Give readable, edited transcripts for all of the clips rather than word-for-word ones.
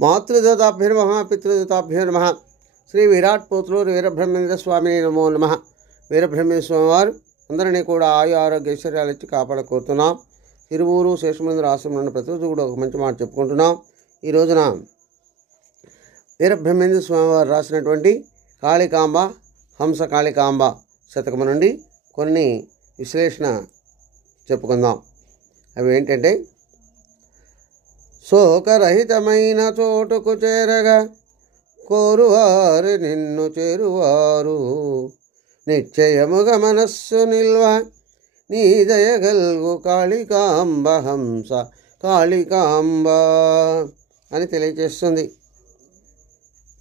మాతృదత్తాభ్యో నమః పితృదత్తాభ్యో నమః. శ్రీ విరాట్ పోతులూరు వీరబ్రహ్మేంద్ర స్వామి నమో నమః. వీరబ్రహ్మేంద్ర స్వామి వారు అందరినీ కూడా ఆయు ఆరోగ్య ఐశ్వర్యాలు ఇచ్చి కాపాడ కోరుతున్నాం. తిరువూరు శేషమేంద్ర ఆశ్రమం నుండి ప్రతిరోజు కూడా ఒక మంచి మాట చెప్పుకుంటున్నాం. ఈ రోజున వీరబ్రహ్మేంద్ర స్వామి వారు రాసినటువంటి కాళికాంబ హంస కాళికాంబ శతకము నుండి కొన్ని విశ్లేషణ చెప్పుకుందాం. అవి ఏంటంటే, శోకరహితమైన చోటుకు చేరగా కోరువారు నిన్ను చేరువారు, నిశ్చయముగా మనస్సు నిల్వ నీ దయగల్గు కాళికాంబ హంస కాళికాంబ అని తెలియజేస్తుంది.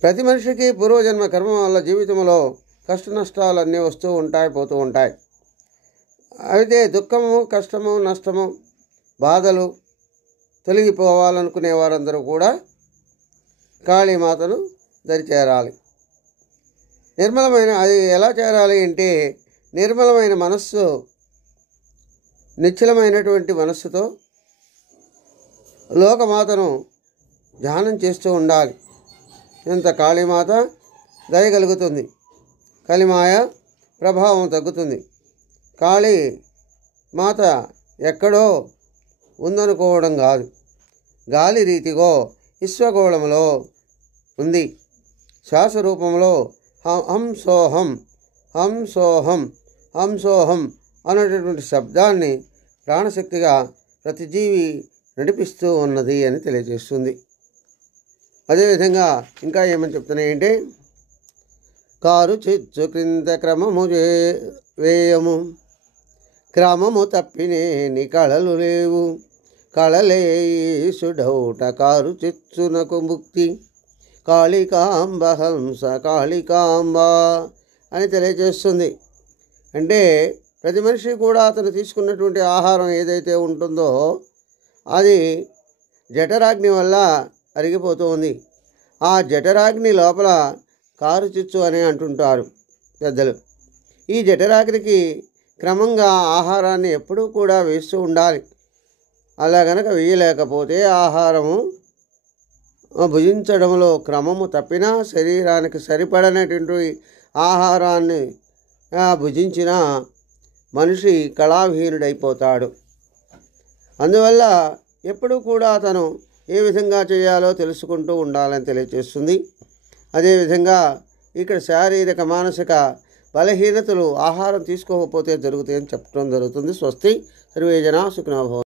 ప్రతి మనిషికి పూర్వజన్మ కర్మ వల్ల జీవితంలో కష్ట నష్టాలు అన్నీ వస్తూ ఉంటాయి, పోతూ ఉంటాయి. అయితే దుఃఖము, కష్టము, నష్టము, బాధలు తొలగిపోవాలనుకునే వారందరూ కూడా కాళీమాతను దరిచేరాలి. నిర్మలమైన అది ఎలా చేరాలి అంటే, నిర్మలమైన మనస్సు, నిశ్చలమైనటువంటి మనస్సుతో లోకమాతను ధ్యానం చేస్తూ ఉండాలి. ఎంత కాళీమాత దయగలుగుతుంది, కలిమాయ ప్రభావం తగ్గుతుంది. కాళీ మాత ఎక్కడో ఉందనుకోవడం కాదు, గాలి రీతిగో విశ్వగోళంలో ఉంది. శ్వాస రూపంలో హంసోహం హంసోహం హంసోహం అనేటటువంటి శబ్దాన్ని ప్రాణశక్తిగా ప్రతి జీవి నడిపిస్తూ ఉన్నది అని తెలియజేస్తుంది. అదేవిధంగా ఇంకా ఏమని చెప్తున్నాయంటే, కారు చిచ్చు క్రింద క్రమము వేయము, క్రమము తప్పినేని కళలు లేవు, కళలేసుడౌట కారు చిచ్చునకు ముక్తి, కాళికాంబ హంస కాళికాంబ అని తెలియజేస్తుంది. అంటే ప్రతి మనిషి కూడా అతను తీసుకున్నటువంటి ఆహారం ఏదైతే ఉంటుందో అది జఠరాగ్ని వల్ల అరిగిపోతూ ఉంది. ఆ జఠరాగ్ని లోపల కారు చిచ్చు అని అంటుంటారు పెద్దలు. ఈ జఠరాగ్నికి క్రమంగా ఆహారాన్ని ఎప్పుడూ కూడా వేస్తూ ఉండాలి. అలా గనక వేయలేకపోతే ఆహారము భుజించడంలో క్రమము తప్పినా, శరీరానికి సరిపడనటువంటి ఆహారాన్ని భుజించిన మనిషి కళావిహీనుడైపోతాడు. అందువల్ల ఎప్పుడూ కూడా అతను ఏ విధంగా చేయాలో తెలుసుకుంటూ ఉండాలని తెలియజేస్తుంది. అదేవిధంగా ఇక్కడ శారీరక మానసిక బలహీనతలు ఆహారం తీసుకోకపోతే జరుగుతాయని చెప్పడం జరుగుతుంది. స్వస్తి. సర్వే జనా సుఖినో భవంతు.